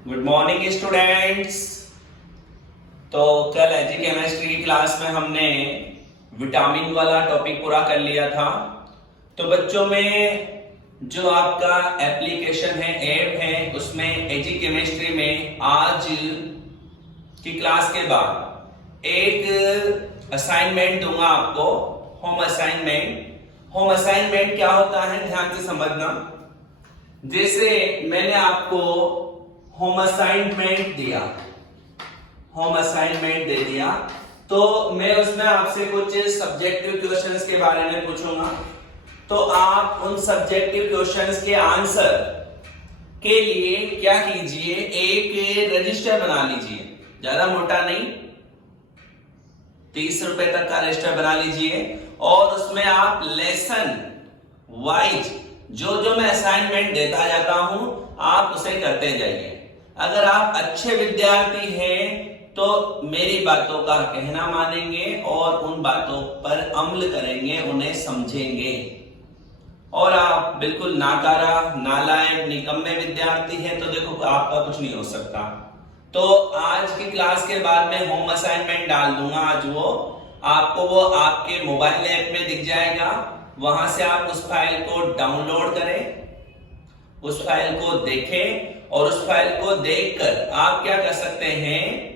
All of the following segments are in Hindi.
Good morning students. तो कल एजी केमिस्ट्री की क्लास में हमने विटामिन वाला टॉपिक पूरा कर लिया था। तो बच्चों में जो आपका एप्लीकेशन है, ऐप है, उसमें एजी केमिस्ट्री में आज की क्लास के बाद एक असाइनमेंट दूंगा आपको, होम असाइनमेंट। होम असाइनमेंट क्या होता है ध्यान से समझना। जैसे मैंने आपको होम असाइनमेंट दिया, होम असाइनमेंट दे दिया, तो मैं उसमें आपसे कुछ सब्जेक्टिव क्वेश्चंस के बारे में पूछूंगा। तो आप उन सब्जेक्टिव क्वेश्चंस के आंसर के लिए क्या कीजिए, एक रजिस्टर बना लीजिए, ज्यादा मोटा नहीं, 30 रुपए तक का रजिस्टर बना लीजिए और उसमें आप लेसन वाइज जो जो मैं असाइनमेंट देता जाता हूं आप उसे करते जाइए। अगर आप अच्छे विद्यार्थी हैं तो मेरी बातों का कहना मानेंगे और उन बातों पर अमल करेंगे, उन्हें समझेंगे। और आप बिल्कुल नाकारा, नालायक, निकम्मे विद्यार्थी हैं तो देखो आपका कुछ नहीं हो सकता। तो आज की क्लास के बाद में होम असाइनमेंट डाल दूंगा। आज वो आपके मोबाइल ऐप में दिख जाएगा, वहां से आप उस फाइल को डाउनलोड करें, उस फाइल को देखें और उस फाइल को देखकर आप क्या कर सकते हैं,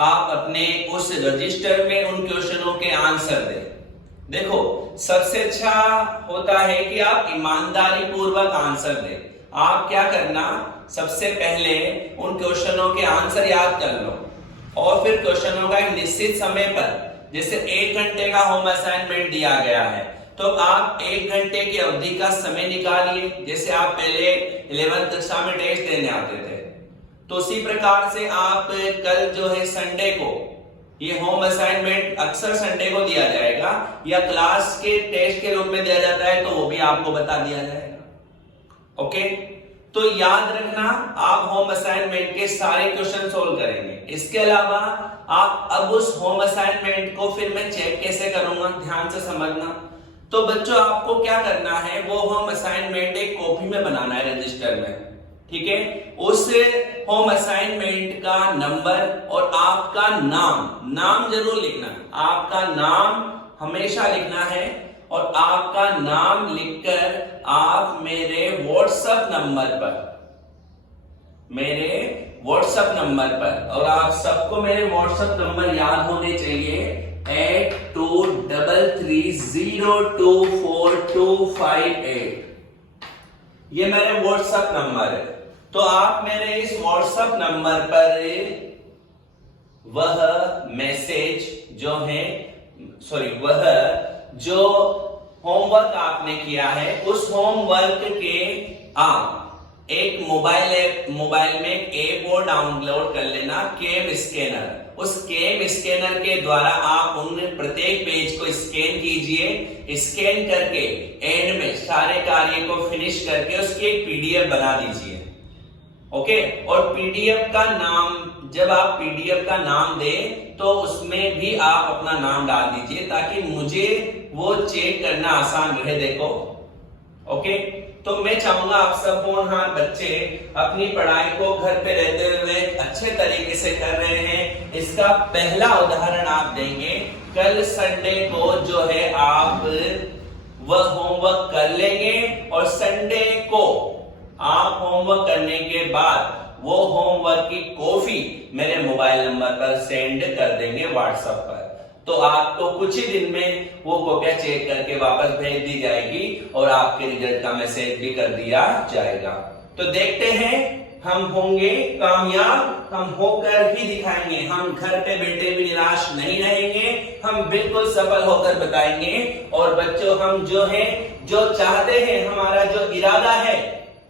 आप अपने उस रजिस्टर में उन क्वेश्चनों के आंसर दें। देखो सबसे अच्छा होता है कि आप ईमानदारी पूर्वक आंसर दें। आप क्या करना, सबसे पहले उन क्वेश्चनों के आंसर याद कर लो और फिर क्वेश्चनों का एक निश्चित समय पर, जैसे 1 घंटे का होम असाइनमेंट दिया गया है तो आप 1 घंटे की अवधि का समय निकालिए। जैसे आप पहले 11वीं कक्षा में टेस्ट देने आते थे, तो उसी प्रकार से आप कल जो है संडे को, ये होम असाइनमेंट अक्सर संडे को दिया जाएगा या क्लास के टेस्ट के रूप में दिया जाता है तो वो भी आपको बता दिया जाएगा। ओके, तो याद रखना आप होम असाइनमेंट के सारे क्वेश्चन सोल्व करेंगे। इसके अलावा आप अब उस होम असाइनमेंट को फिर मैं चेक कैसे करूंगा, ध्यान से समझना। तो बच्चों आपको क्या करना है, वो होम असाइनमेंट एक कॉपी में बनाना है रजिस्टर में, ठीक है। उस होम असाइनमेंट का नंबर और आपका नाम जरूर लिखना है। आपका नाम हमेशा लिखना है और आपका नाम लिखकर आप मेरे व्हाट्सएप नंबर पर, और आप सबको मेरे व्हाट्सएप नंबर याद होने चाहिए, 8233024258। ये मेरे व्हाट्सएप नंबर है। तो आप मेरे इस व्हाट्सएप नंबर पर वह जो होमवर्क आपने किया है उस होमवर्क के आप एक मोबाइल में एक ऐप को डाउनलोड कर लेना, केम स्कैनर। उस केम स्कैनर के द्वारा आप उन प्रत्येक पेज को स्कैन कीजिए। स्कैन करके एंड में सारे कार्य को फिनिश करके उसकी एक पीडीएफ बना दीजिए। ओके, और पीडीएफ का नाम, जब आप पीडीएफ का नाम दें तो उसमें भी आप अपना नाम डाल दीजिए ताकि मुझे वो चेक करना आसान रहे। देखो ओके, तो मैं चाहूंगा आप सब होनहार बच्चे अपनी पढ़ाई को घर पे रहते हुए अच्छे तरीके से कर रहे हैं। इसका पहला उदाहरण आप देंगे। कल संडे को जो है आप वह होमवर्क कर लेंगे और संडे को आप होमवर्क करने के बाद वो होमवर्क की कॉपी मेरे मोबाइल नंबर पर सेंड कर देंगे व्हाट्सएप पर। तो आपको कुछ ही दिन में वो कॉपियां चेक करके वापस भेज दी जाएगी और आपके रिजल्ट का मैसेज भी कर दिया जाएगा। तो देखते हैं हम होंगे कामयाब, हम होकर ही दिखाएंगे। हम घर पे बैठे भी निराश नहीं रहेंगे, हम बिल्कुल सफल होकर बताएंगे। और बच्चों हम जो है, जो चाहते हैं, हमारा जो इरादा है,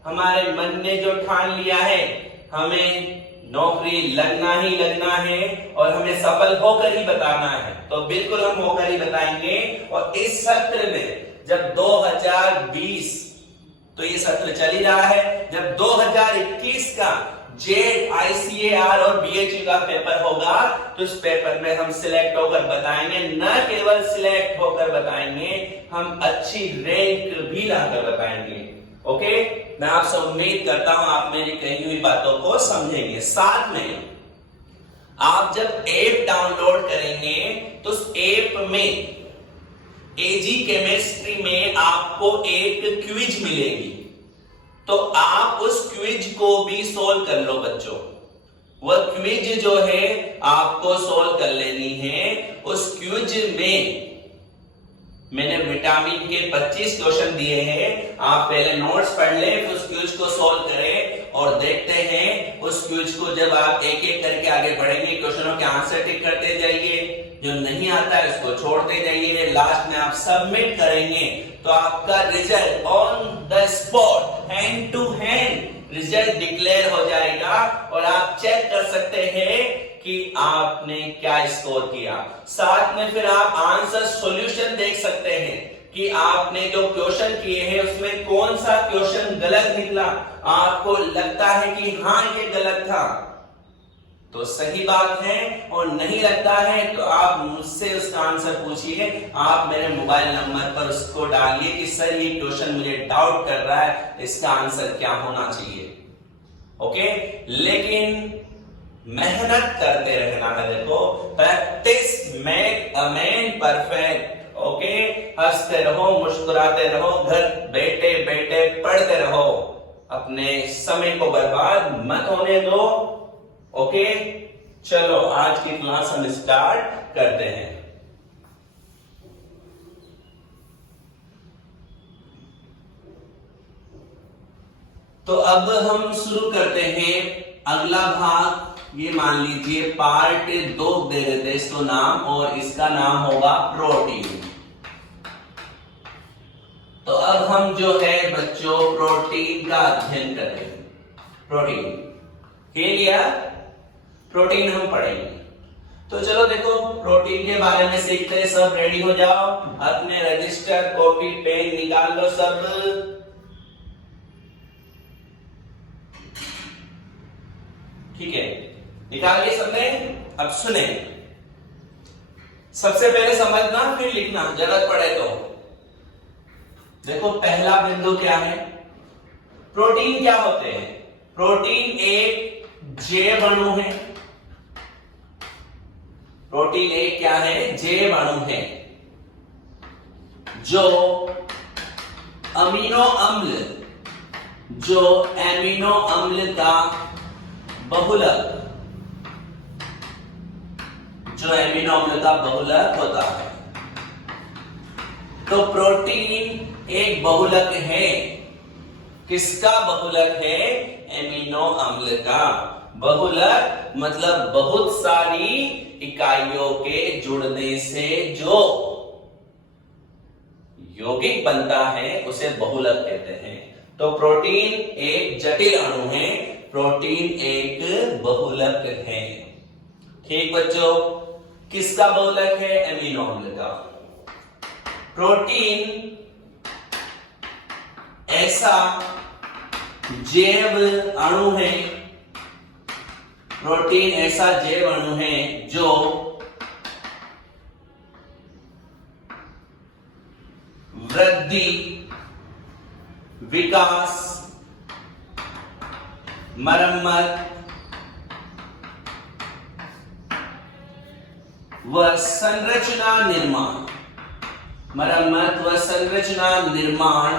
हमारे मन ने जो ठान लिया है, हमें नौकरी लगना ही लगना है और हमें सफल होकर ही बताना है, तो बिल्कुल हम होकर ही बताएंगे। और इस सत्र में जब 2020, तो ये सत्र चल ही रहा है, जब 2021 का जेड, आईसीएआर और बीएचयू का पेपर होगा तो इस पेपर में हम सिलेक्ट होकर बताएंगे। न केवल सिलेक्ट होकर बताएंगे, हम अच्छी रैंक भी लाकर बताएंगे। ओके, मैं आपसे उम्मीद करता हूं आप मेरी कही हुई बातों को समझेंगे। साथ में आप जब ऐप डाउनलोड करेंगे तो उस ऐप में एजी केमिस्ट्री में आपको एक क्विज मिलेगी, तो आप उस क्विज को भी सोल्व कर लो बच्चों। वह क्विज जो है आपको सोल्व कर लेनी है। उस क्विज में मैंने विटामिन के 25 क्वेश्चन दिए हैं, आप पहले नोट्स पढ़ लें, फिर उस क्विज को सोल्व करें और देखते हैं उस क्विज को। जब आप एक एक करके आगे बढ़ेंगे, क्वेश्चनों के आंसर टिक करते जाइए, जो नहीं आता है उसको छोड़ते जाइए, लास्ट में आप सबमिट करेंगे तो आपका result on the spot, hand to hand result declare हो जाएगा और आप चेक कर सकते हैं कि आपने क्या स्कोर किया। साथ में फिर आप आंसर सॉल्यूशन देख सकते हैं कि आपने जो क्वेश्चन किए हैं उसमें कौन सा क्वेश्चन गलत निकला। आपको लगता है कि हाँ ये गलत था तो सही बात है, और नहीं लगता है तो आप मुझसे उसका आंसर पूछिए। आप मेरे मोबाइल नंबर पर उसको डालिए कि सर ये क्वेश्चन मुझे डाउट कर रहा है, इसका आंसर क्या होना चाहिए। ओके, लेकिन मेहनत करते रहना है। देखो, practice make a man perfect. Okay, हंसते रहो, मुस्कुराते रहो, घर बैठे बैठे पढ़ते रहो, अपने समय को बर्बाद मत होने दो। ओके, चलो आज की क्लास हम स्टार्ट करते हैं। तो अब हम शुरू करते हैं अगला भाग। ये मान लीजिए पार्ट 2 दे देते इसको नाम, और इसका नाम होगा प्रोटीन। तो अब हम जो है बच्चों प्रोटीन का अध्ययन करेंगे। प्रोटीन के लिया प्रोटीन हम पढ़ेंगे। तो चलो देखो, प्रोटीन के बारे में सीखते हैं। सब रेडी हो जाओ, अपने रजिस्टर कॉपी पेन निकाल लो सब। ठीक है, निकाल लिए सबने। अब सुने, सबसे पहले समझना फिर लिखना जरूरत पड़े तो। देखो, पहला बिंदु क्या है? प्रोटीन क्या होते हैं? प्रोटीन एक जैव अणु है। प्रोटीन एक क्या है? जैव अणु है जो अमीनो अम्ल, जो एमिनो अम्ल का बहुलक, जो एमिनो अम्ल का बहुलक होता है। तो प्रोटीन एक बहुलक है। किसका बहुलक है? एमिनो अम्ल का। बहुलक मतलब बहुत सारी इकाइयों के जुड़ने से जो यौगिक बनता है उसे बहुलक कहते हैं। तो प्रोटीन एक जटिल अणु है, प्रोटीन एक बहुलक है। ठीक बच्चों, किसका बहुलक है? एमिनो अम्ल का। प्रोटीन ऐसा जैव अणु है, प्रोटीन ऐसा जैव अणु है जो वृद्धि, विकास, मरम्मत व संरचना निर्माण, मरम्मत व संरचना निर्माण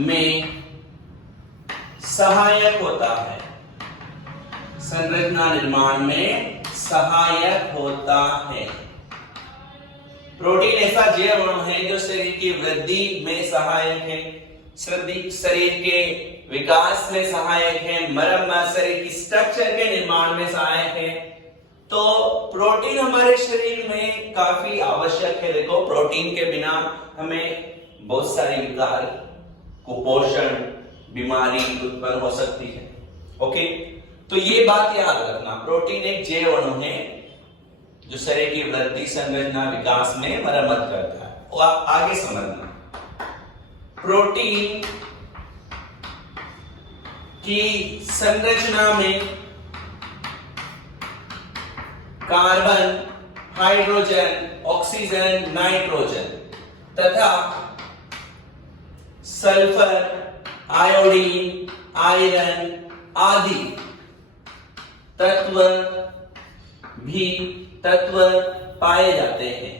में सहायक होता है। संरचना निर्माण में सहायक होता है। प्रोटीन ऐसा जैव अणु है जो शरीर की वृद्धि में सहायक है, शरीर के विकास में सहायक है, मरम्मत शरीर की स्ट्रक्चर के निर्माण में सहायक है। तो प्रोटीन हमारे शरीर में काफी आवश्यक है। देखो, प्रोटीन के बिना हमें बहुत सारी विकार, कुपोषण, बीमारी उत्पन्न हो सकती है। ओके, तो ये बात याद रखना, प्रोटीन एक जैव अणु है जो शरीर की वृद्धि, संरचना, विकास में मरम्मत करता है। और आप आगे समझना, प्रोटीन की संरचना में कार्बन, हाइड्रोजन, ऑक्सीजन, नाइट्रोजन तथा सल्फर, आयोडीन, आयरन आदि तत्व भी तत्व पाए जाते हैं।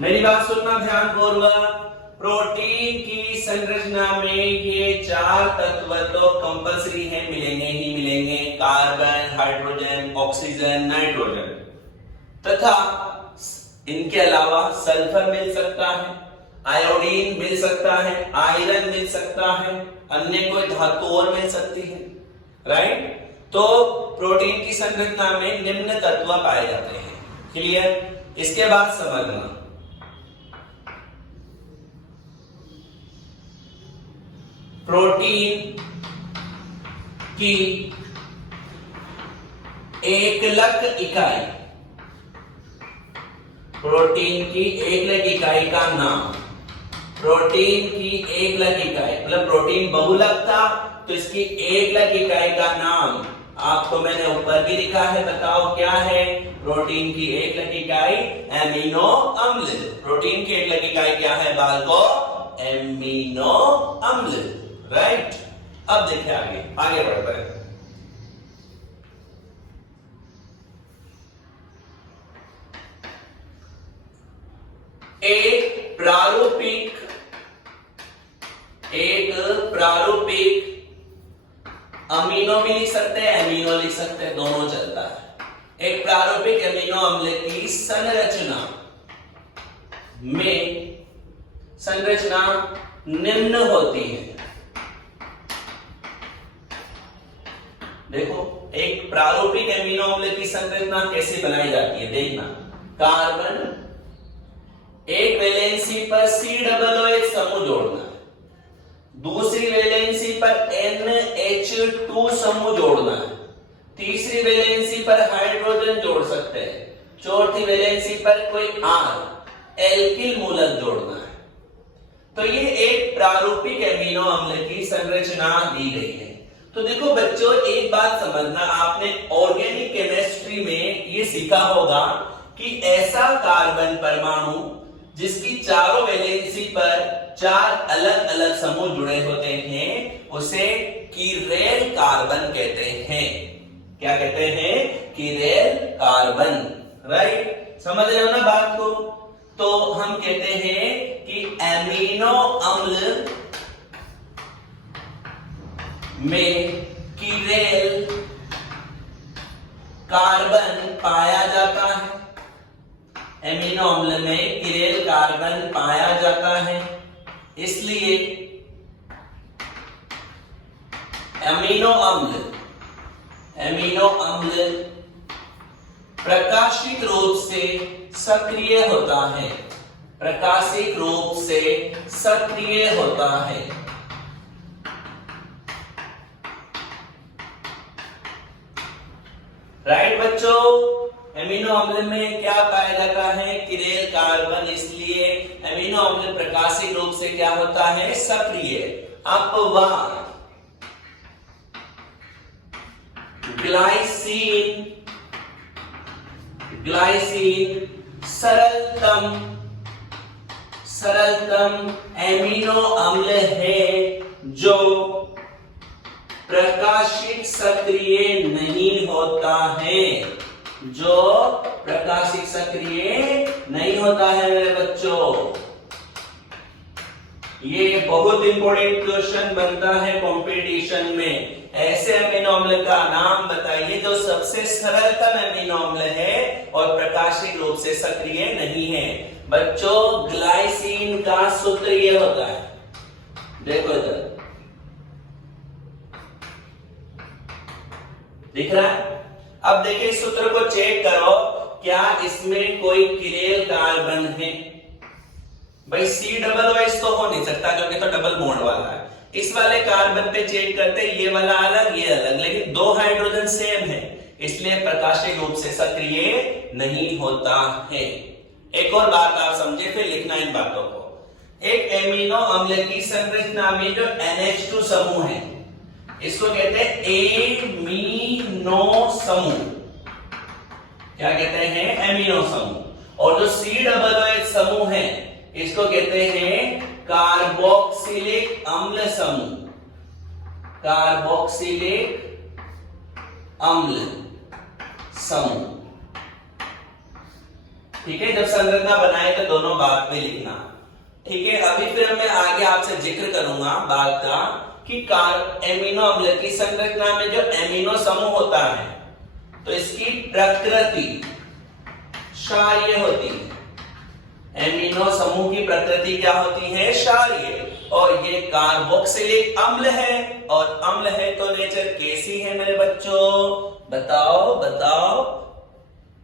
मेरी बात सुनना ध्यानपूर्वक। प्रोटीन की संरचना में ये 4 तत्व तो कंपल्सरी है, मिलेंगे ही मिलेंगे। कार्बन, हाइड्रोजन, ऑक्सीजन, नाइट्रोजन तथा इनके अलावा सल्फर मिल सकता है, आयोडीन मिल सकता है, आयरन मिल सकता है, अन्य कोई धातु और मिल सकती है। राइट? तो प्रोटीन की संरचना में निम्न तत्व पाए जाते हैं। क्लियर? इसके बाद समझना, प्रोटीन की एकलक इकाई, प्रोटीन की एकलक इकाई का नाम। प्रोटीन की एकलक इकाई मतलब प्रोटीन बहुलक था तो इसकी एकलक इकाई का नाम आपको मैंने ऊपर भी लिखा है, बताओ क्या है? प्रोटीन की एकलक इकाई एमिनो अम्ल। प्रोटीन की एकलक इकाई क्या है बालको? एमिनो अम्ल। राइट? अब देखिए आगे बढ़ते हैं। एक प्रारूपिक अमीनो भी लिख सकते हैं, एमिनो लिख सकते हैं, दोनों चलता है। एक प्रारूपिक अमीनो अम्ल की संरचना निम्न होती है। देखो, एक प्रारूपिक अमीनो अम्ल की संरचना कैसे बनाई जाती है देखना। कार्बन एक वैलेंसी पर C+OH समूह जोड़ना, दूसरी वैलेंसी पर NH2 समूह जोड़ना, तीसरी वैलेंसी पर हाइड्रोजन जोड़ सकते हैं, चौथी वैलेंसी पर कोई R एल्किल मूलक जोड़ना है। तो ये एक प्रारूपिक अमीनो अम्ल की संरचना दी गई है। तो देखो बच्चों, एक बात समझना, आपने ऑर्गेनिक केमिस्ट्री में ये सीखा होगा कि ऐसा कार्बन परमाणु जिसकी चारों वैलेंसी पर 4 अलग अलग समूह जुड़े होते हैं उसे कीरेल कार्बन कहते हैं। क्या कहते हैं? कीरेल कार्बन। राइट? समझ रहे हो ना बात को? तो हम कहते हैं कि एमिनो अम्ल में कीरेल कार्बन पाया जाता है। एमिनो अम्ल में कीरेल कार्बन पाया जाता है, इसलिए एमिनो अम्ल प्रकाशिक रूप से सक्रिय होता है। प्रकाशिक रूप से सक्रिय होता है। राइट बच्चों? एमिनो अम्ल में क्या पाया जाता है? कीरेल कार्बन, इसलिए एमिनो अम्ल प्रकाशिक रूप से क्या होता है? सक्रिय। अपवाद ग्लाइसिन सरलतम एमिनो अम्ल है जो प्रकाशिक सक्रिय नहीं होता है। जो प्रकाशिक सक्रिय नहीं होता है मेरे बच्चों। ये बहुत इंपॉर्टेंट क्वेश्चन बनता है कंपटीशन में। ऐसे अमीनो अम्ल का नाम बताइए जो सबसे सरलतम अमीनो अम्ल है और प्रकाशिक रूप से सक्रिय नहीं है। बच्चों, ग्लाइसिन का सूत्र ये होता है, देखो इधर दिख रहा है। अब देखिए इस सूत्र को चेक करो, क्या इसमें कोई कीरेल कार्बन है? भाई C+OH तो हो नहीं सकता क्योंकि तो डबल बॉन्ड वाला है। इस वाले कार्बन पे चेक करते, ये वाला अलग ये अलग, लेकिन 2 हाइड्रोजन सेम है, इसलिए प्रकाशिक रूप से सक्रिय नहीं होता है। एक और बात आप समझे, फिर लिखना इन बातों को। एक एमिनो अम्ल की संरचना में जो NH2 समूह है इसको कहते हैं एमिनो समूह। क्या कहते हैं? एमिनो समूह। और जो C+OH समूह समूह है इसको कहते हैं कार्बोक्सिलिक अम्ल समूह, कार्बोक्सिलिक अम्ल समूह। ठीक है, जब संरचना बनाए तो दोनों बात में लिखना। ठीक है, अभी फिर मैं आगे आपसे जिक्र करूंगा बात का कि एमिनो अम्ल की संरचना में जो एमिनो समूह होता है तो इसकी प्रकृति क्षारीय होती है। एमिनो समूह की प्रकृति क्या होती है? क्षारीय। और ये कार्बोक्सिलिक अम्ल है, और अम्ल है तो नेचर कैसी है मेरे बच्चों? बताओ बताओ।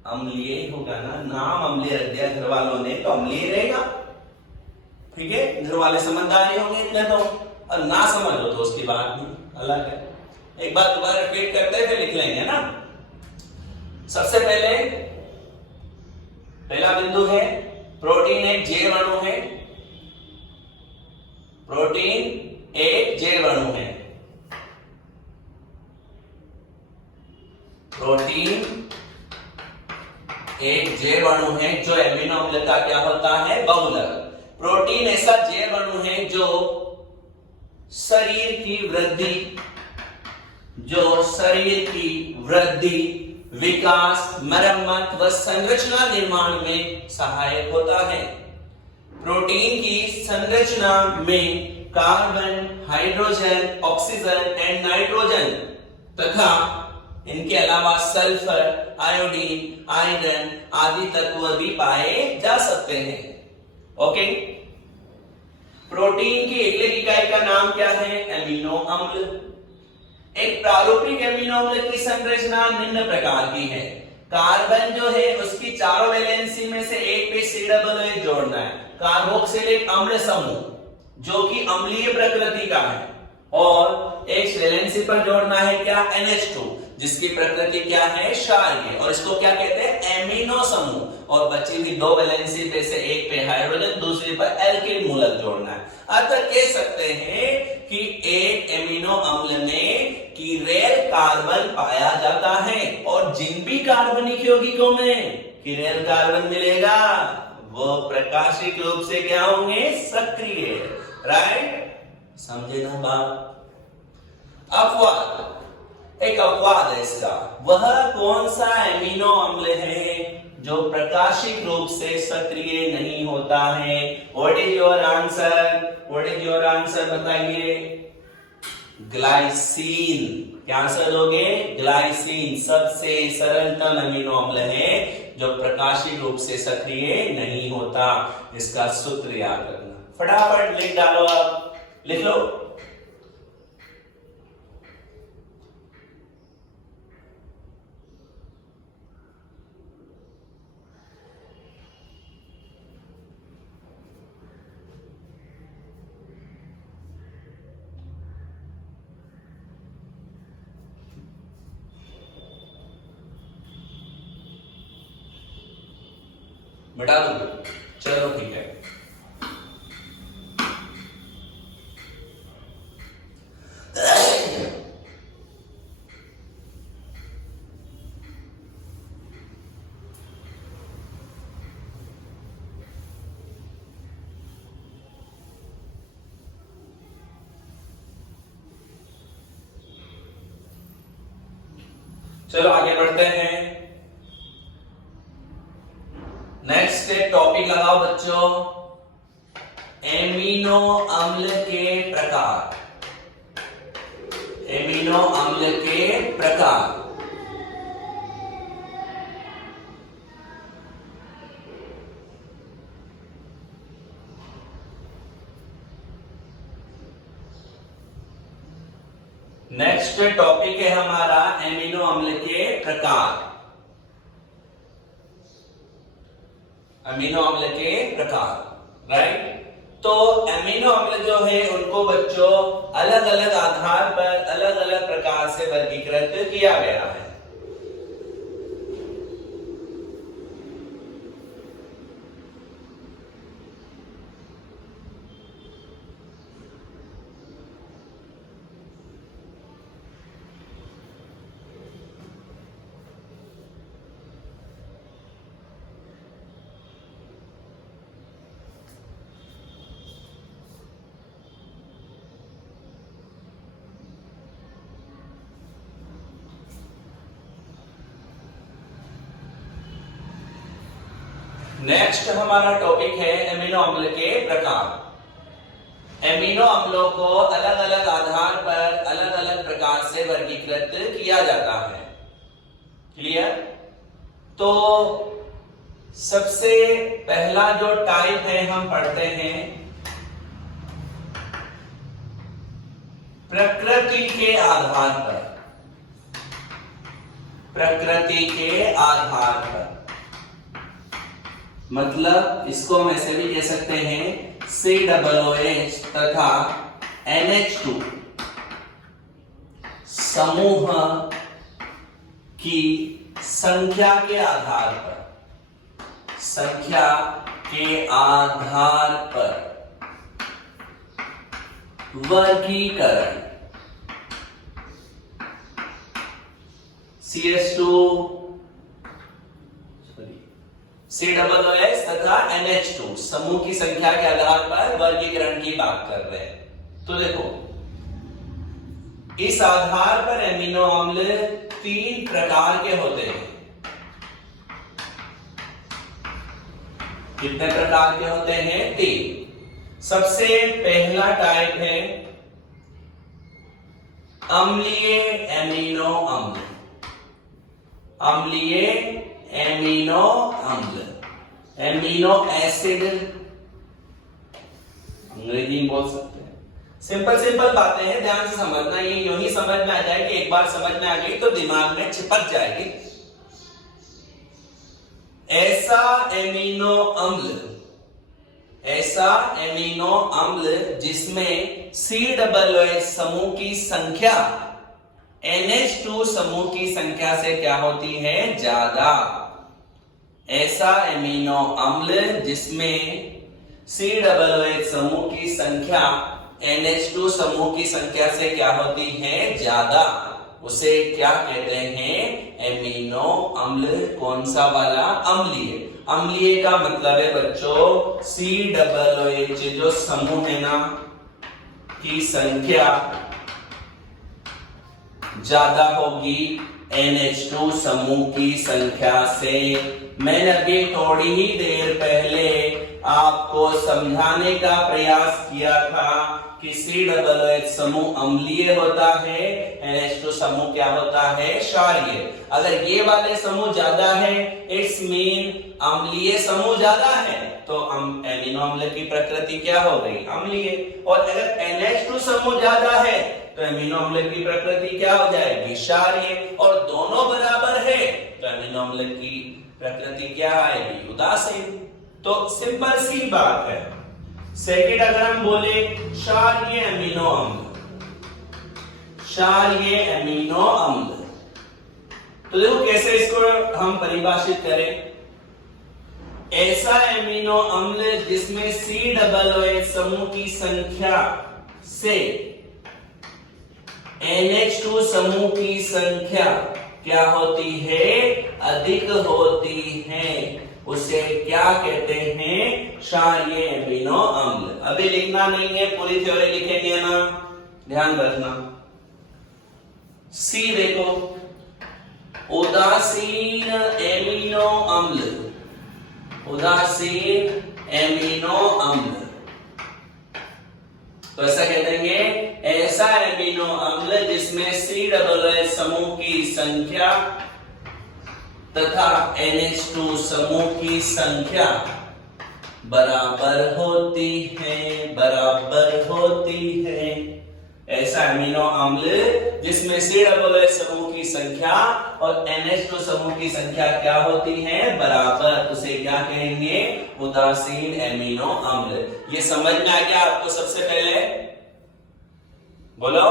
अम्लीय होगा ना, नाम अम्लीय रख दिया घर वालों ने तो अम्लीय रहेगा। ठीक है, घर वाले समझदार होंगे इतने तो, और ना समझ लो तो उसकी बात नहीं अलग है। एक बार दोबारा रिपीट करते फिर लिख लेंगे ना। सबसे पहले पहला बिंदु है प्रोटीन एक जैव अणु है, प्रोटीन एक जैव अणु है, प्रोटीन एक जैव अणु है जो एमिनो अम्ल का क्या होता है? बहुलक। प्रोटीन ऐसा जैव अणु है जो शरीर की वृद्धि, विकास, मरम्मत व संरचना निर्माण में सहायक होता है। प्रोटीन की संरचना में carbon, hydrogen, oxygen and nitrogen तथा इनके अलावा सल्फर, आयोडीन, आयरन आदि तत्व भी पाए जा सकते हैं। ओके, प्रोटीन की एकलिक इकाई का नाम क्या है? एमिनो अम्ल। एक प्रारूपिक एमिनो अम्ल की संरचना निम्न प्रकार की है। कार्बन जो है उसकी चारों वैलेंसी में से एक पे COO जोड़ना है, कार्बोक्सिलिक अम्ल समूह जो कि अम्लीय प्रकृति का है, और एक वैलेंसी पर जोड़ना है क्या? NH2 जिसकी प्रकृति क्या है? क्षारीय, और इसको क्या कहते हैं? एमिनो समूह। और बची हुई दो वैलेंसी पे से एक पे हाइड्रोजन, दूसरी पर एल्किल मूलक जोड़ना है। अतः कह सकते हैं कि एक एमिनो अम्ल में कीरेल कार्बन पाया जाता है, और जिन भी कार्बनिक यौगिकों में कीरेल कार्बन मिलेगा वो प्रकाशिक रूप से क्या होंगे? सक्रिय। राइट, समझे ना बात? अपवाद, एक अपवाद है इसका। वह कौन सा एमिनो अम्ल है जो प्रकाशिक रूप से सक्रिय नहीं होता है? What is your answer? What is your answer बताइए? ग्लाइसिन। क्या आंसर दोगे? ग्लाइसिन सबसे सरलतम एमिनो अम्ल है जो प्रकाशिक रूप से सक्रिय नहीं होता। इसका सूत्र याद रखना, फटाफट लिख डालो। आप लिख लो। बता दो, चलो ठीक है। चलो आगे बढ़ते हैं। नेक्स्ट टॉपिक लगाओ बच्चों, एमिनो अम्ल के प्रकार। एमिनो अम्ल के प्रकार। नेक्स्ट टॉपिक है हमारा एमिनो अम्ल के प्रकार। अमीनो अम्ल के प्रकार। राइट, तो एमिनो अम्ल जो है उनको बच्चों अलग अलग आधार पर अलग अलग प्रकार से वर्गीकृत किया गया है। नेक्स्ट हमारा टॉपिक है एमिनो अम्ल के प्रकार। एमिनो अम्लों को अलग अलग आधार पर अलग अलग प्रकार से वर्गीकृत किया जाता है। क्लियर? तो सबसे पहला जो टाइप है हम पढ़ते हैं प्रकृति के आधार पर। प्रकृति के आधार पर मतलब इसको हम ऐसे भी कह सकते हैं COOH तथा NH2 समूह की संख्या के आधार पर, संख्या के आधार पर वर्गीकरण। COOH तथा NH2 समूह की संख्या के आधार पर वर्गीकरण की बात कर रहे हैं। तो देखो, इस आधार पर एमिनो अम्ल 3 प्रकार के होते हैं। कितने प्रकार के होते हैं? 3। सबसे पहला टाइप है अम्लीय एमिनो अम्ल। अम्लीय एमिनो अम्ल, एमिनो एसिड अंग्रेजी में बोल सकते हैं। सिंपल बातें हैं, ध्यान से समझना। ये यूं ही समझ में आ जाए कि एक बार समझ में आ गई तो दिमाग में चिपक जाएगी। ऐसा एमिनो अम्ल, ऐसा एमिनो अम्ल जिसमें COOH समूह की संख्या NH2 समूह की संख्या से क्या होती है? ज्यादा। ऐसा एमिनो अम्ल जिसमें COOH समूह की संख्या NH2 समूह की संख्या से क्या होती है? ज्यादा, उसे क्या कहते हैं? एमिनो अम्ल। कौन सा वाला? अम्लीय। अम्लीय का मतलब है बच्चों COOH जो समूह है ना की संख्या ज्यादा होगी NH2 समूह की संख्या से। मैंने अभी थोड़ी ही देर पहले आपको समझाने का प्रयास किया था कि COOH समूह अम्लीय होता है, NH2 समूह क्या होता है? क्षारीय। अगर ये वाले समूह ज्यादा है इट्स मीन अम्लीय समूह ज्यादा है, तो एमिनो अम्ल की प्रकृति क्या हो गई? अम्लीय। और अगर NH2 समूह ज्यादा है तो एमिनो अम्ल की प्रकृति क्या हो जाएगी? क्षारीय। और दोनों बराबर है तो एमिनो अम्ल की प्रकृति क्या आएगी? उदासीन। तो सिंपल सी बात है। सेकंड, अगर हम बोले क्षारीय एमिनो अम्ल, क्षारीय एमिनो अम्ल, तो देखो कैसे इसको हम परिभाषित करें। ऐसा एमिनो अम्ल जिसमें COOH समूह की संख्या से NH2 समूह की संख्या क्या होती है? अधिक होती है, उसे क्या कहते हैं? क्षारीय एमिनो अम्ल। अभी लिखना नहीं है, पूरी थ्योरी लिखेंगे ना, ध्यान रखना। सी देखो, उदासीन एमिनो अम्ल, उदासीन एमिनो अम्ल। तो ऐसा कह देंगे ऐसा एमिनो अम्ल जिसमें COOH समूह की संख्या तथा NH2 समूह की संख्या बराबर होती है, बराबर होती है। ऐसा एमिनो अम्ल जिसमें COOH समूह की संख्या और NH2 समूह की संख्या क्या होती है? बराबर, उसे क्या कहेंगे? उदासीन एमिनो अम्ल। ये समझ में आ गया आपको? सबसे पहले बोलो।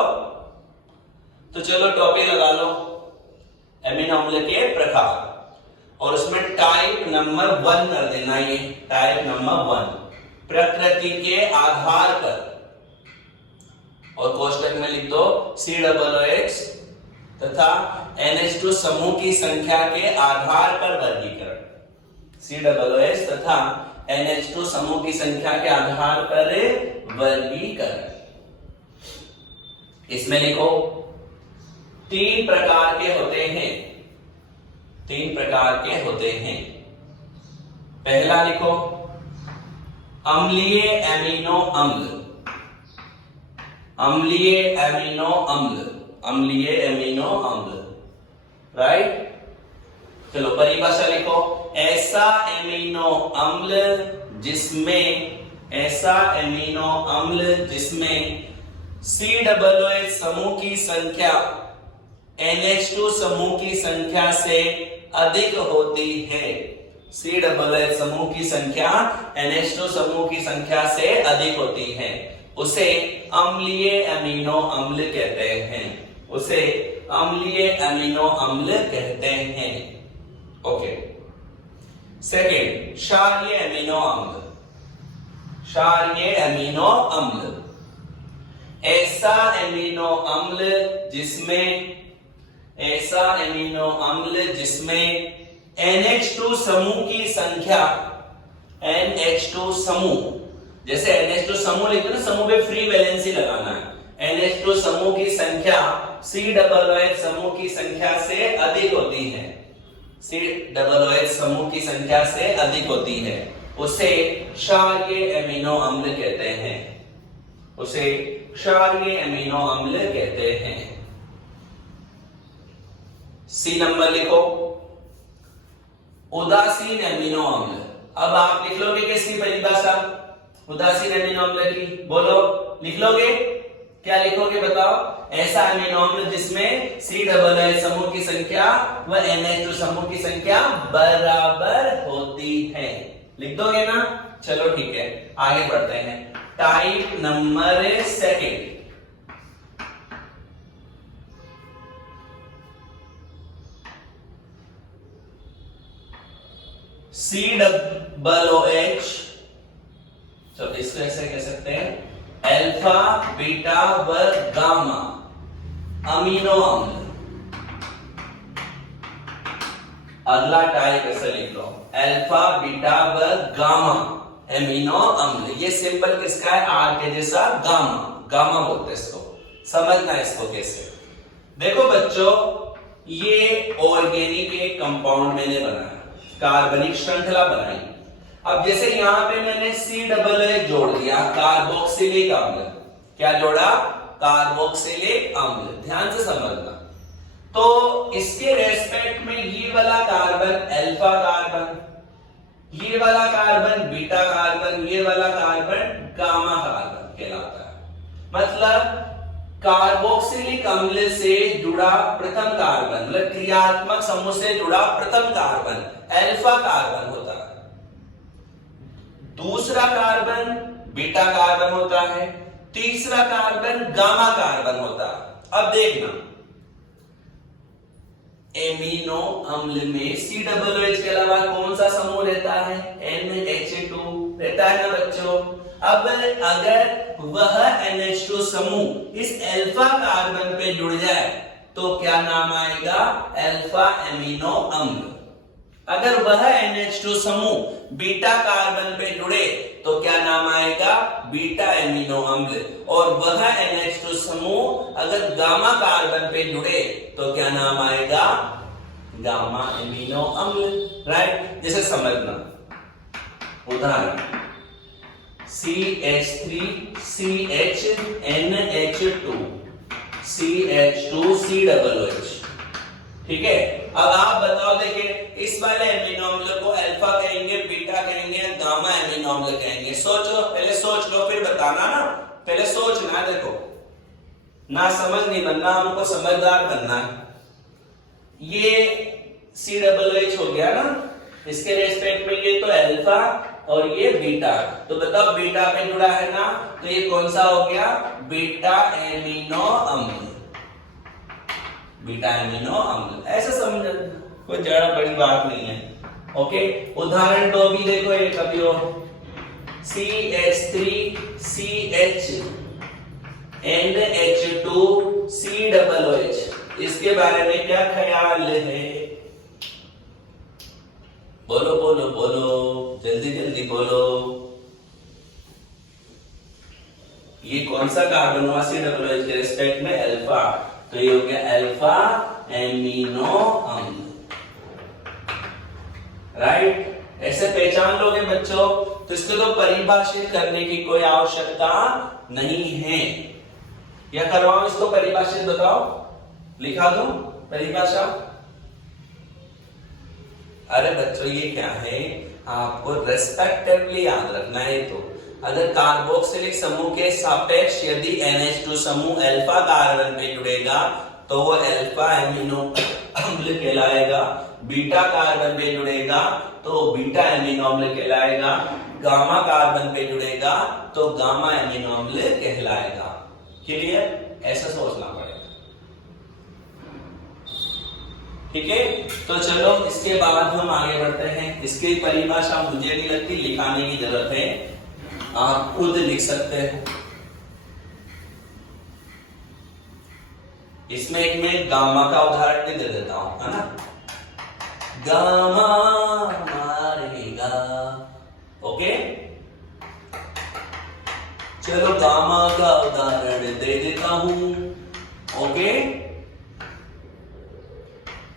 तो चलो टॉपिक लगा लो, एमिनो अम्ल के प्रकार, और उसमें टाइप नंबर 1 कर देना। ये टाइप नंबर 1 प्रकृति के आधार पर, और कोष्टक में लिख दो COOH तथा NH2 समूह की संख्या के आधार पर वर्गीकरण। COOH तथा NH2 समूह की संख्या के आधार पर वर्गीकरण। इसमें लिखो 3 प्रकार के होते हैं, 3 प्रकार के होते हैं। पहला लिखो अम्लीय एमिनो अम्ल, अम्लीय एमिनो अम्ल, अम्लीय एमिनो अम्ल, राइट। चलो परिभाषा लिखो, ऐसा एमिनो अम्ल जिसमें, ऐसा एमिनो अम्ल जिसमें COOH समूह की संख्या NH2 समूह की संख्या से अधिक होती है। COOH समूह की संख्या NH2 समूह की संख्या से अधिक होती है, उसे अम्लीय एमिनो अम्ल कहते हैं, उसे अम्लीय एमिनो अम्ल कहते हैं। ओके। सेकेंड, क्षारीय एमिनो अम्ल, क्षारीय एमिनो अम्ल, ऐसा एमिनो अम्ल जिसमें, ऐसा एमिनो अम्ल जिसमें NH2 समूह की संख्या, NH2 समूह, जैसे NH2 समूह लिखते हैं ना, समूह पे फ्री वैलेंसी लगाना है, NH2 समूह की संख्या COOH समूह की संख्या से अधिक होती है, COOH समूह की संख्या से अधिक होती है, उसे क्षारीय एमिनो अम्ल कहते हैं, उसे क्षारीय एमिनो अम्ल कहते हैं। C नंबर लिखो, उदासीन एमिनो अम्ल। अब आप लिख लोगे किसकी परिभाषा उदासीन एमिनो अम्ल की, बोलो, लिख लोगे, क्या लिखोगे बताओ? ऐसा एमिनो अम्ल जिसमें COOH समूह की संख्या व NH2 समूह की संख्या बराबर होती है, लिख दोगे ना? चलो ठीक है, आगे बढ़ते हैं। टाइप नंबर सेकेंड, COOH, तो इसको ऐसे कह सकते हैं अल्फा बीटा व गामा अमीनो अम्ल। अगला टाइप ऐसे लिख लो, अल्फा बीटा व गामा एमिनो अम्ल। ये सिंपल किसका है? आर के जैसा, गामा, गामा बोलते हैं इसको, समझना इसको कैसे। देखो बच्चों, ये ऑर्गेनिक एक कंपाउंड मैंने बनाया, कार्बनिक श्रृंखला बनाई। अब जैसे यहां पे मैंने COOH जोड़ दिया, कार्बोक्सिलिक अम्ल, क्या जोड़ा? कार्बोक्सिलिक अम्ल, ध्यान से समझना। तो इसके रेस्पेक्ट में ये वाला कार्बन अल्फा कार्बन, ये वाला कार्बन बीटा कार्बन, ये वाला कार्बन गामा कार्बन कहलाता है। मतलब कार्बोक्सिलिक अम्ल से जुड़ा प्रथम कार्बन, मतलब क्रियात्मक समूह से जुड़ा प्रथम कार्बन अल्फा कार्बन होता है, दूसरा कार्बन बीटा कार्बन होता है, तीसरा कार्बन गामा कार्बन होता है। अब देखना, एमिनो अम्ल में COOH के अलावा कौन सा समूह रहता है? NH2 रहता है ना बच्चों। अब अगर वह NH2 समूह इस अल्फा कार्बन पे जुड़ जाए तो क्या नाम आएगा? अल्फा एमिनो अम्ल। अगर वह NH2 समूह बीटा कार्बन पे जुड़े तो क्या नाम आएगा? बीटा एमिनो अम्ल। और वह NH2 समूह अगर गामा कार्बन पे जुड़े तो क्या नाम आएगा? गामा एमिनो अम्ल, राइट। जैसे समझना, उदाहरण CH3 CHNH2 CH2 COOH, ठीक है। अब आप बताओ, देखिए इस वाले एमिनो अम्ल को अल्फा कहेंगे, बीटा कहेंगे, गामा एमिनो अम्ल कहेंगे? सोचो, पहले सोच लो फिर बताना ना, पहले सोचना। देखो ना समझ नहीं बनना, हमको समझदार बनना है। ये COOH हो गया ना, इसके रेस्पेक्ट में ये तो अल्फा और ये बीटा, तो बताओ बीटा पे जुड़ा है ना, तो ये कौन सा हो गया? बीटा एमिनो अम्ल, बीटा एमिनो अम्ल। ऐसे समझ, कोई ज्यादा बड़ी बात नहीं है। ओके, उदाहरण दो भी देखो, ये कभी हो CH3 CHNH2 COOH, इसके बारे में क्या ख्याल है? बोलो बोलो बोलो, जल्दी जल्दी बोलो। ये कौन सा कार्बन हुआ COOH के रिस्पेक्ट में? अल्फा, तो ये हो गया अल्फा एमिनो अम्ल, राइट। ऐसे पहचान लोगे बच्चों तो इसको तो परिभाषित करने की कोई आवश्यकता नहीं है। या करवाओ इसको परिभाषित, बताओ, लिखा दो परिभाषा। अरे बच्चों ये क्या है, आपको रेस्पेक्टिवली याद रखना है। तो अगर कार्बोक्सिलिक समूह के सापेक्ष यदि NH2 समूह अल्फा कार्बन पे जुड़ेगा तो वो अल्फा एमिनो अम्ल कहलाएगा, बीटा कार्बन पे जुड़ेगा तो बीटा एमिनो अम्ल कहलाएगा, गामा कार्बन पे जुड़ेगा तो गामा एमिनो अम्ल कहलाएगा। क्लियर? ऐसा सोचना पड़ेगा। ठीक है, तो चलो इसके बाद हम आगे बढ़ते हैं। इसकी परिभाषा मुझे नहीं लगती लिखाने की जरूरत है, आप खुद लिख सकते हो। इसमें एक मैं गामा का उदाहरण भी दे देता हूं, है ना। गामा मारेगा, ओके। चलो गामा का उदाहरण दे देता हूं, ओके।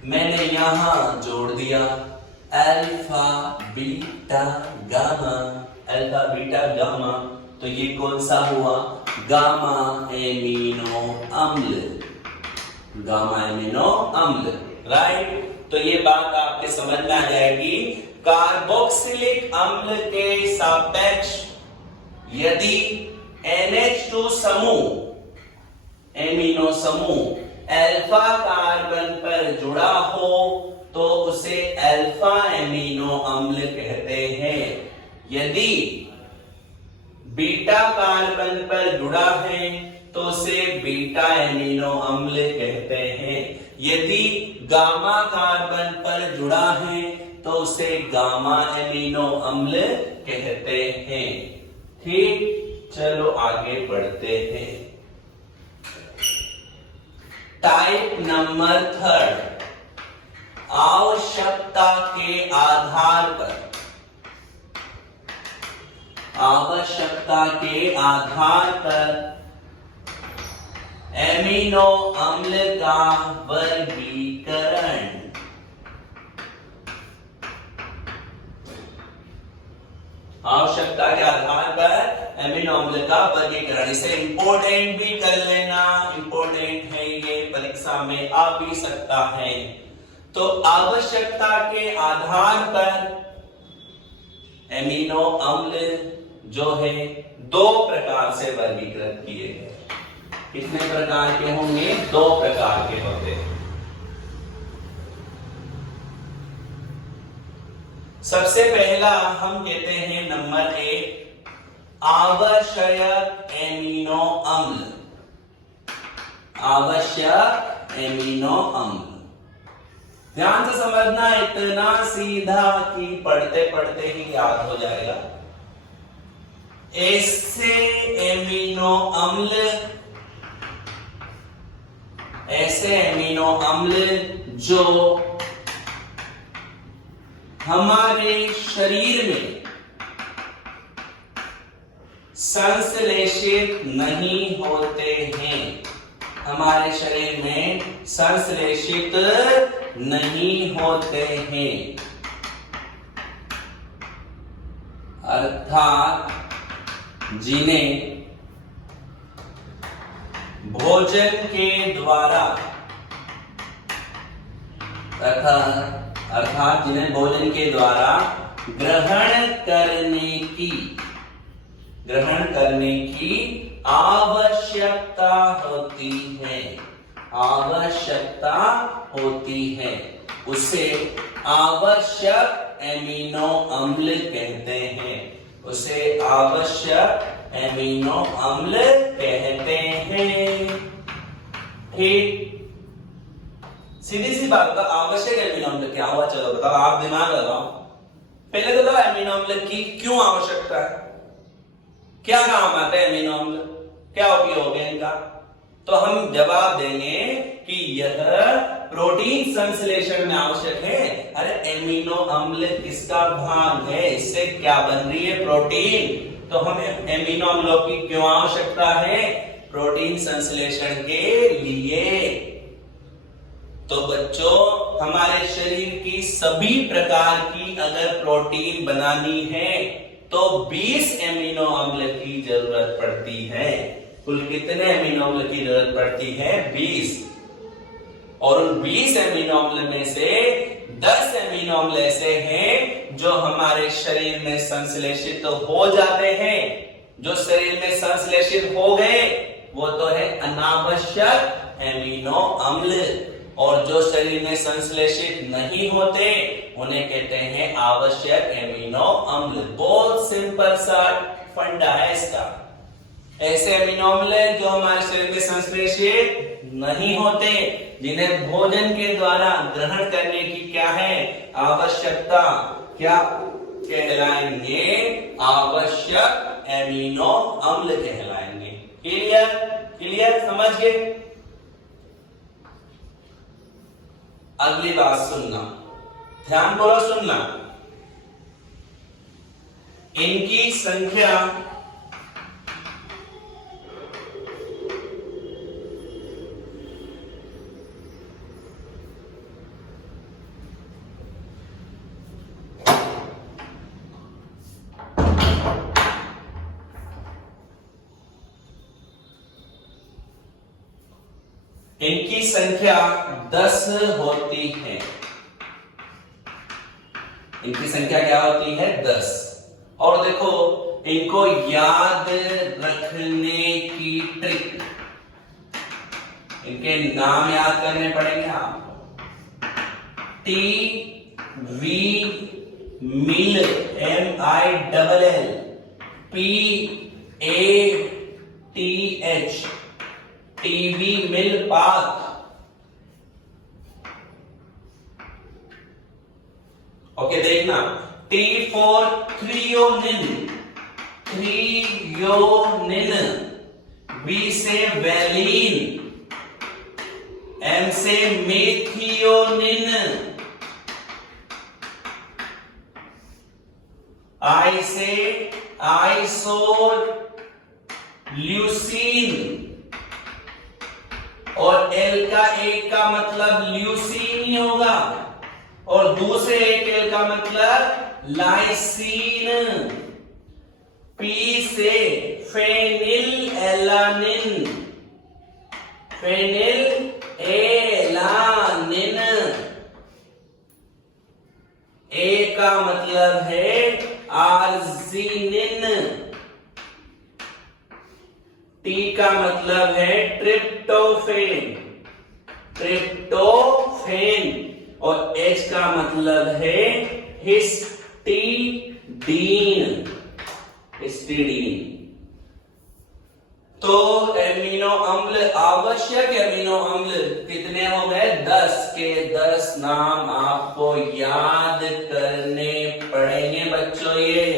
मैंने यहां जोड़ दिया alpha beta gamma, alpha beta gamma, तो ये कौन सा हुआ, गामा एमिनो अम्ल, गामा एमिनो अम्ल, राइट। तो ये बात आपके समझ में आ जाएगी। कार्बोक्सिलिक अम्ल के सापेक्ष यदि NH2 समूह, एमिनो समूह अल्फा कार्बन पर जुड़ा हो तो उसे अल्फा एमिनो अम्ल कहते हैं। यदि बीटा कार्बन पर जुड़ा है तो उसे बीटा एमिनो अम्ल कहते हैं। यदि गामा कार्बन पर जुड़ा है तो उसे गामा एमिनो अम्ल कहते हैं। ठीक, चलो आगे बढ़ते हैं। टाइप नंबर 3, आवश्यकता के आधार पर, आवश्यकता के आधार पर एमिनो अम्ल का वर्गीकरण। आवश्यकता के आधार पर एमिनो अम्ल का वर्गीकरण, इसे इंपॉर्टेंट भी कर लेना, इंपॉर्टेंट है ये, परीक्षा में आ भी सकता है। तो आवश्यकता के आधार पर एमिनो अम्ल जो है 2 प्रकार से वर्गीकृत किए गए। कितने प्रकार के होंगे? 2 प्रकार के होते हैं। सबसे पहला हम कहते हैं नंबर 1, आवश्यक एमिनो अम्ल, आवश्यक एमिनो अम्ल। ध्यान से समझना, इतना सीधा कि पढ़ते पढ़ते ही याद हो जाएगा। ऐसे एमिनो अम्ल, ऐसे एमिनो अम्ल जो हमारे शरीर में संश्लेषित नहीं होते हैं, हमारे शरीर में संश्लेषित नहीं होते हैं, अर्थात जिन्हें भोजन के द्वारा, अर्थात जिन्हें भोजन के द्वारा ग्रहण करने की आवश्यकता होती है, आवश्यकता होती है, उसे आवश्यक एमिनो अम्ल कहते हैं, उसे आवश्यक एमिनो अम्ल कहते हैं। ठीक, सीधी सी बात बताओ, आवश्यक एमिनो अम्ल क्या हुआ? चलो बताओ, आप दिमाग लगाओ। पहले तो बताओ एमिनो अम्ल की क्यों आवश्यकता है, क्या काम आता है एमिनो अम्ल, क्या उपयोग है इनका? तो हम जवाब देंगे कि यह प्रोटीन संश्लेषण में आवश्यक है। अरे एमिनो अम्ल किसका भाग है, इससे क्या बन रही है? प्रोटीन। तो हमें एमिनो अम्लों की क्यों आवश्यकता है? प्रोटीन संश्लेषण के लिए। तो बच्चों हमारे शरीर की सभी प्रकार की अगर प्रोटीन बनानी है तो 20 एमिनो अम्ल की जरूरत पड़ती है। कुल कितने एमिनो अम्ल की जरूरत पड़ती है? 20। और उन 20 एमिनो अम्ल में से 10 एमिनो अम्ल ऐसे हैं जो हमारे शरीर में संश्लेषित तो हो जाते हैं। जो शरीर में संश्लेषित हो गए वो तो है अनावश्यक एमिनो अम्ल, और जो शरीर में संश्लेषित नहीं होते उन्हें कहते हैं आवश्यक एमिनो अम्ल। बहुत सिंपल सा फंडा है इसका। ऐसे एमिनो अम्ल जो हमारे शरीर में संश्लेषित नहीं होते, जिन्हें भोजन के द्वारा ग्रहण करने की क्या है आवश्यकता, क्या कहलाएंगे? आवश्यक एमिनो अम्ल कहलाएंगे। क्लियर? क्लियर? समझ गए? अगली बात सुनना, ध्यान पूर्वक सुनना। इनकी संख्या इनकी संख्या 10 होती है। इनकी संख्या क्या होती है? 10। और देखो इनको याद रखने की ट्रिक, इनके नाम याद करने पड़ेंगे आपको। T V mill MILL, PATH TB mill पाक, ओके देखना। T for threonine, threonine. B से वैलीन, एम से मेथियोनिन, आई से आइसोल्यूसिन, और एल का एक का मतलब ल्यूसीन ही होगा, और दूसरे एक एल का मतलब लाइसीन। पी से फेनिल एलानिन, फेनिल एलानिन। ए का मतलब है आर्जिनिन, टी का मतलब है ट्रिप्टोफेन, ट्रिप्टोफेन, और एच का मतलब है हिस्टीडीन, हिस्टीडीन। तो एमिनो अम्ल, आवश्यक एमिनो अम्ल कितने हो गए? 10 के 10 नाम आपको याद करने पड़ेंगे बच्चों। ये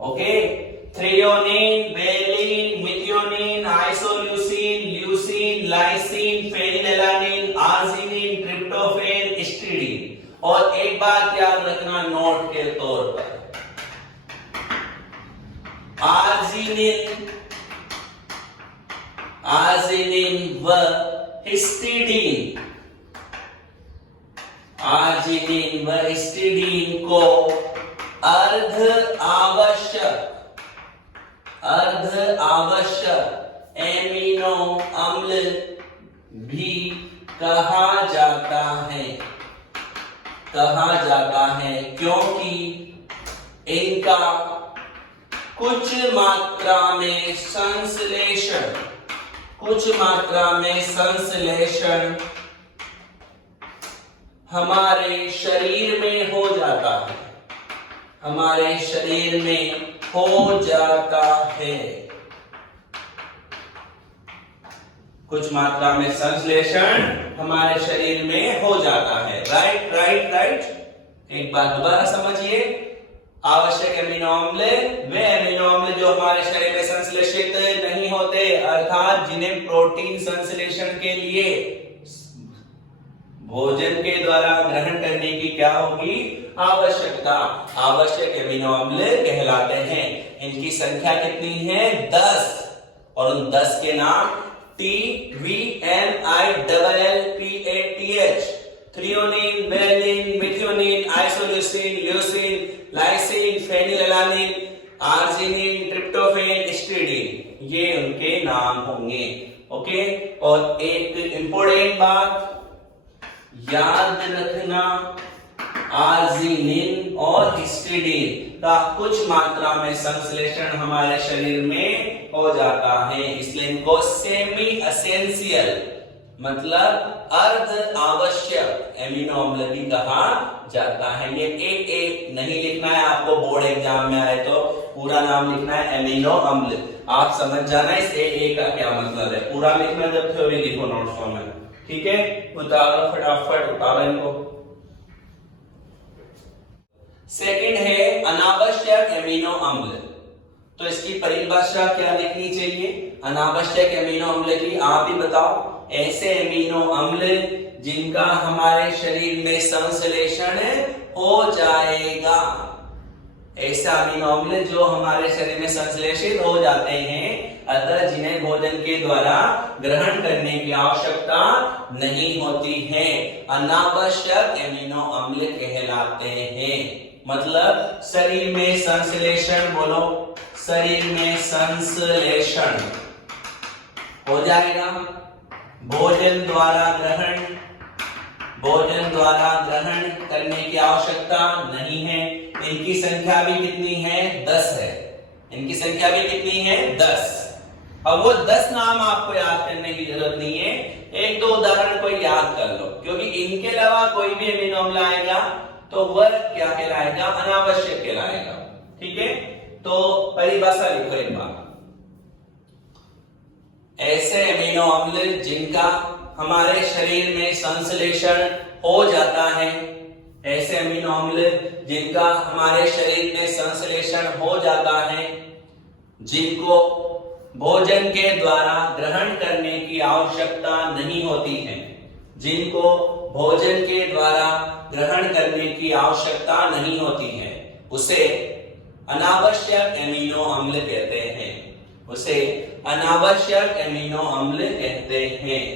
okay, threonine, valine, methionine, isoleucine, leucine, lysine, phenylalanine, arginine, tryptophan, histidine. और एक बात याद रखना नोट के तौर पर, आर्जिनिन, आर्जिनिन व हिस्टीडीन, आर्जिनिन व हिस्टीडीन को अर्ध आवश्यक एमिनो अम्ल भी कहा जाता है, कहा जाता है, क्योंकि इनका कुछ मात्रा में संश्लेषण, कुछ मात्रा में संश्लेषण हमारे शरीर में हो जाता है, हमारे शरीर में हो जाता है। कुछ मात्रा में संश्लेषण हमारे शरीर में हो जाता है। Right right right. एक बात दोबारा समझिए, आवश्यक एमिनो अम्ल वे एमिनो अम्ल जो हमारे शरीर में संश्लेषित नहीं होते, अर्थात जिन्हें प्रोटीन संश्लेषण के लिए भोजन के द्वारा ग्रहण करने की क्या होगी? आवश्यकता, आवश्यक एमिनो अम्ल कहलाते हैं। इनकी संख्या कितनी है? 10। और उन 10 के नाम TVNILLPATH, threonine, valine, methionine, isoleucine, leucine, lysine, phenylalanine, arginine, tryptophan, histidine, ये उनके नाम होंगे। ओके, और एक इंपॉर्टेंट बात याद रखना, आर्जिनिन और हिस्टिडीन का कुछ मात्रा में संश्लेषण हमारे शरीर में हो जाता है, इसलिए इनको सेमी एसेंशियल मतलब अर्ध आवश्यक एमिनो अम्ल भी कहा जाता है। ये एक नहीं लिखना है आपको, बोर्ड एग्जाम में आए तो पूरा नाम लिखना है एमिनो अम्ल। आप समझ जाना इस ए का क्या मतलब है, पूरा लिखना जब थ्योरी लिखो नोट्स में, ठीक है। उतारो फटाफट, उतारो इनको। सेकंड है अनावश्यक एमिनो अम्ल। तो इसकी परिभाषा क्या लिखनी चाहिए अनावश्यक एमिनो अम्ल की, आप ही बताओ। ऐसे एमिनो अम्ल जिनका हमारे शरीर में संश्लेषण हो जाएगा, ऐसे अमीनो अम्ल जो हमारे शरीर में संश्लेषित हो जाते हैं, अतः जिन्हें भोजन के द्वारा ग्रहण करने की आवश्यकता नहीं होती है, अनावश्यक एमिनो अम्ल कहलाते हैं। मतलब शरीर में संश्लेषण, बोलो शरीर में संश्लेषण हो जाएगा, भोजन द्वारा ग्रहण करने की आवश्यकता नहीं है। इनकी संख्या भी कितनी है 10 है, इनकी संख्या भी कितनी है 10। अब वो 10 नाम आपको याद करने की जरूरत नहीं है, एक दो उदाहरण को याद कर लो, क्योंकि इनके अलावा कोई भी एमिनो अम्ल आएगा तो वह क्या कहलाएगा अनावश्यक कहलाएगा, ठीक है। तो परिभाषा लिखो एक बार, ऐसे एमिनो अम्ल जिनका हमारे शरीर में संश्लेषण हो जाता है, ऐसे अमीनो अम्ल जिनका हमारे शरीर में संश्लेषण हो जाता है, जिनको भोजन के द्वारा ग्रहण करने की आवश्यकता नहीं होती है, जिनको भोजन के द्वारा ग्रहण करने की आवश्यकता नहीं होती है, उसे अनावश्यक एमिनो अम्ल कहते हैं, उसे अनावश्यक एमिनो अम्ल कहते हैं,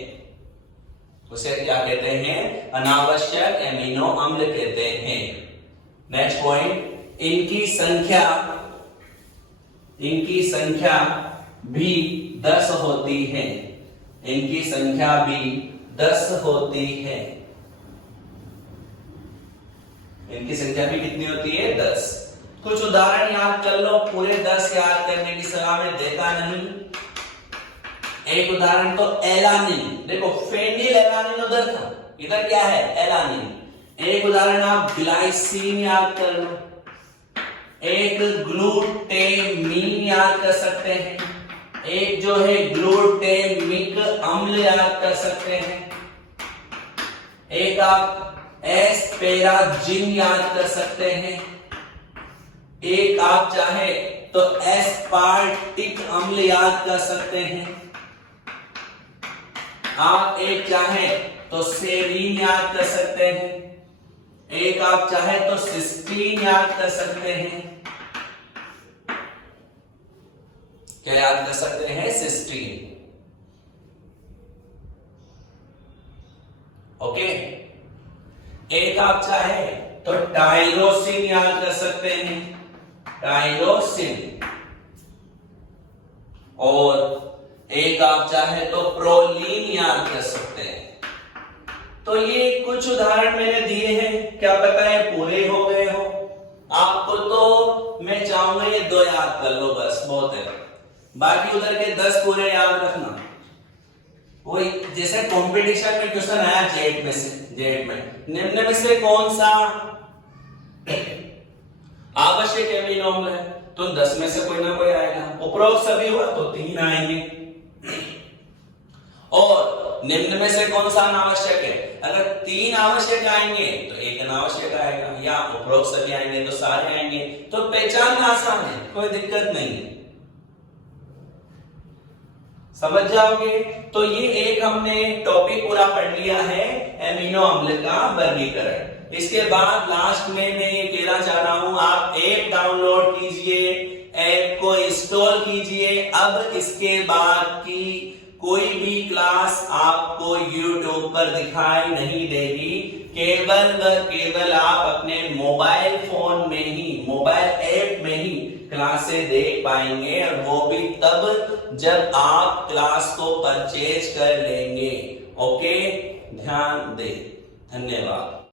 उसे क्या कहते हैं अनावश्यक एमिनो अम्ल कहते हैं। नेक्स्ट पॉइंट, इनकी संख्या भी 10 होती है, इनकी संख्या भी 10 होती है, इनकी संख्या भी कितनी होती है 10। कुछ उदाहरण याद कर लो, पूरे 10 याद करने की सलाह में देता नहीं। एक उदाहरण तो एलानिन, देखो फेनिल एलानिन उधर था, इधर क्या है एलानिन। एक उदाहरण आप ग्लाइसिन याद कर लो, एक ग्लूटेमीन याद कर सकते हैं, एक जो है ग्लूटेमिक अम्ल याद कर सकते हैं, एक आप एस्पेराजिन याद कर सकते हैं, एक आप चाहे तो एस्पार्टिक अम्ल याद कर सकते हैं, आप एक चाहे तो सेरीन याद कर सकते हैं, एक आप चाहे तो सिस्टीन याद कर सकते हैं। क्या याद कर सकते हैं सिस्टीन, ओके। एक आप चाहे तो टाइरोसिन याद कर सकते हैं, टाइरोसिन, और एक आप चाहे तो प्रोलीन याद कर सकते हैं। तो ये कुछ उदाहरण मैंने दिए हैं, क्या पता है पूरे हो गए हो आपको, तो मैं चाहूंगा ये 2 याद कर लो बस, बहुत है। बाकी उधर के 10 पूरे याद रखना। वही जैसे कंपटीशन में क्वेश्चन आया जेट में निम्न में से कौन सा आवश्यक एमिनो अम्ल है, तो 10 में से कोई ना कोई आएगा। उपरोक्त सभी हुआ तो 3 आएंगे, और निम्न में से कौन सा अनावश्यक है, अगर 3 आवश्यक आएंगे तो 1 अनावश्यक आएगा, या उपरोक्त सभी आएंगे तो सारे आएंगे। तो पहचानना आसान है, कोई दिक्कत नहीं है, समझ जाओगे। तो ये एक हमने टॉपिक पूरा पढ़ लिया है एमिनो अम्ल का वर्गीकरण। इसके बाद लास्ट में मैं ये कहना चाह रहा हूं, आप ऐप डाउनलोड कीजिए ऐप को इंस्टॉल कीजिए। अब इसके बाद की कोई भी क्लास आपको YouTube पर दिखाई नहीं देगी, केवल व केवल आप अपने मोबाइल फोन में ही, मोबाइल ऐप में ही क्लासें देख पाएंगे, और वो भी तब जब आप क्लास को परचेज कर लेंगे। ओके, ध्यान दें। धन्यवाद।